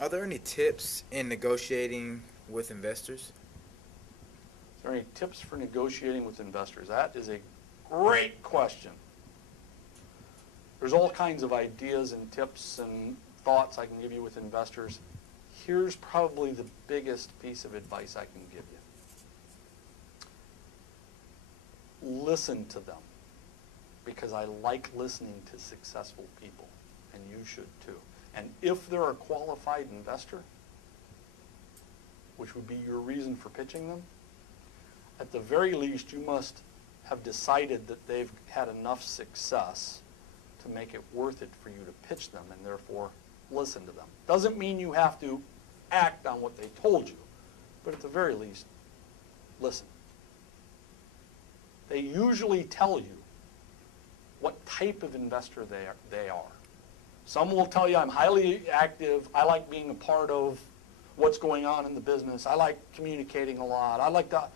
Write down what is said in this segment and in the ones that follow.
Are there any tips in negotiating with investors? Is there any tips for negotiating with investors? That is a great question. There's all kinds of ideas and tips and thoughts I can give you with investors. Here's probably the biggest piece of advice I can give you. Listen to them, because I like listening to successful people, and you should too. And if they're a qualified investor, which would be your reason for pitching them, at the very least you must have decided that they've had enough success to make it worth it for you to pitch them, and therefore listen to them. Doesn't mean you have to act on what they told you, but at the very least, listen. They usually tell you what type of investor they are. Some will tell you, I'm highly active, I like being a part of what's going on in the business, I like communicating a lot, I like to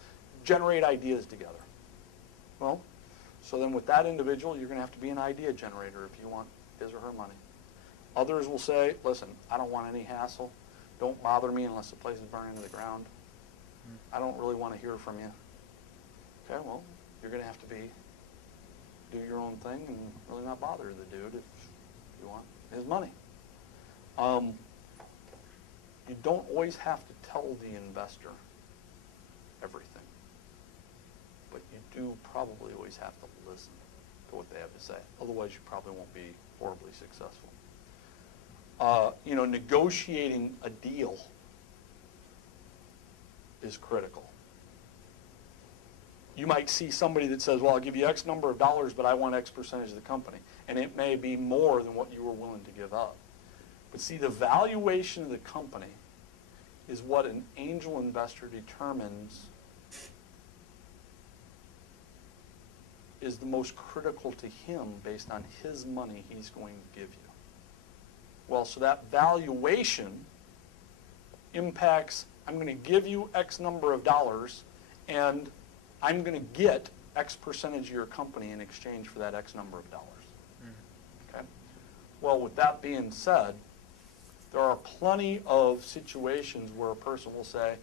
generate ideas together. Well, so then with that individual, you're going to have to be an idea generator if you want his or her money. Others will say, listen, I don't want any hassle. Don't bother me unless the place is burning to the ground. I don't really want to hear from you. Okay, well, you're going to have to do your own thing and really not bother the dude if you want his money. You don't always have to tell the investor everything, but you do probably always have to listen to what they have to say. Otherwise, you probably won't be horribly successful. Negotiating a deal is critical. You might see somebody that says, well, I'll give you X number of dollars, but I want X percentage of the company. And it may be more than what you were willing to give up. But see, the valuation of the company is what an angel investor determines is the most critical to him based on his money he's going to give you. Well, so that valuation impacts, I'm going to give you X number of dollars, and I'm going to get X percentage of your company in exchange for that X number of dollars. Okay? Well, with that being said, there are plenty of situations where a person will say,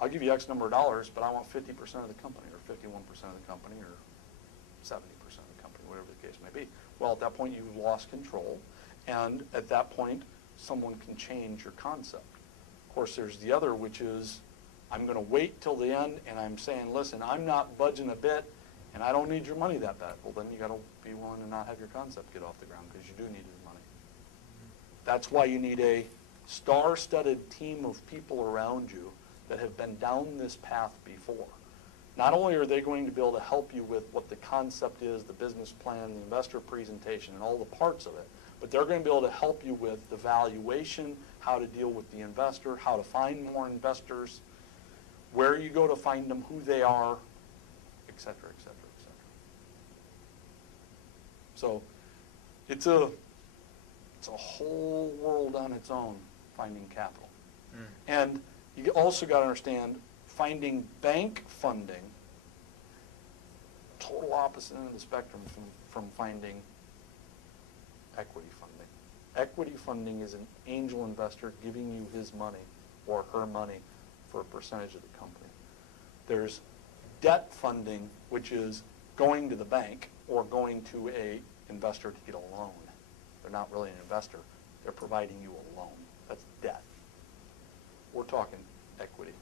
I'll give you X number of dollars, but I want 50% of the company, or 51% of the company, or 70% of the company, whatever the case may be. Well, at that point, you've lost control, and at that point, someone can change your concept. Of course, there's the other, which is, I'm going to wait till the end, and I'm saying, listen, I'm not budging a bit, and I don't need your money that bad. Well, then you got to be willing to not have your concept get off the ground, because you do need his money. That's why you need a star-studded team of people around you that have been down this path before. Not only are they going to be able to help you with what the concept is, the business plan, the investor presentation, and all the parts of it, but they're going to be able to help you with the valuation, how to deal with the investor, how to find more investors, where you go to find them, who they are, et cetera, et cetera, et cetera. So it's a whole world on its own, finding capital. And you also got to understand, finding bank funding, total opposite end of the spectrum from finding equity funding. Equity funding is an angel investor giving you his money or her money for a percentage of the company. There's debt funding, which is going to the bank or going to a investor to get a loan. They're not really an investor. They're providing you a loan. That's debt. We're talking equity.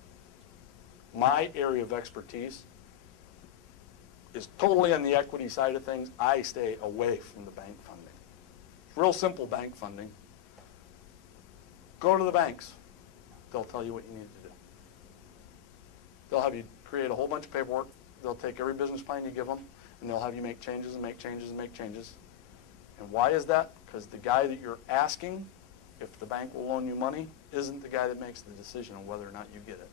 My area of expertise is totally on the equity side of things. I stay away from the bank funding. Real simple bank funding. Go to the banks. They'll tell you what you need to do. They'll have you create a whole bunch of paperwork. They'll take every business plan you give them, and they'll have you make changes and make changes and make changes. And why is that? Because the guy that you're asking, if the bank will loan you money, isn't the guy that makes the decision on whether or not you get it.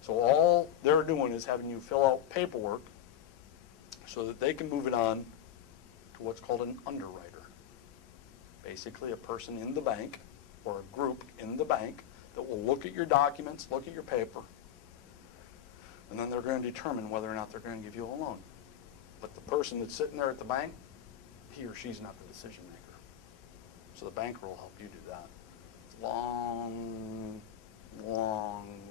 So all they're doing is having you fill out paperwork so that they can move it on to what's called an underwriter. Basically a person in the bank or a group in the bank that will look at your documents, look at your paper, and then they're going to determine whether or not they're going to give you a loan. But the person that's sitting there at the bank, he or she's not the decision maker. So the banker will help you do that. long, long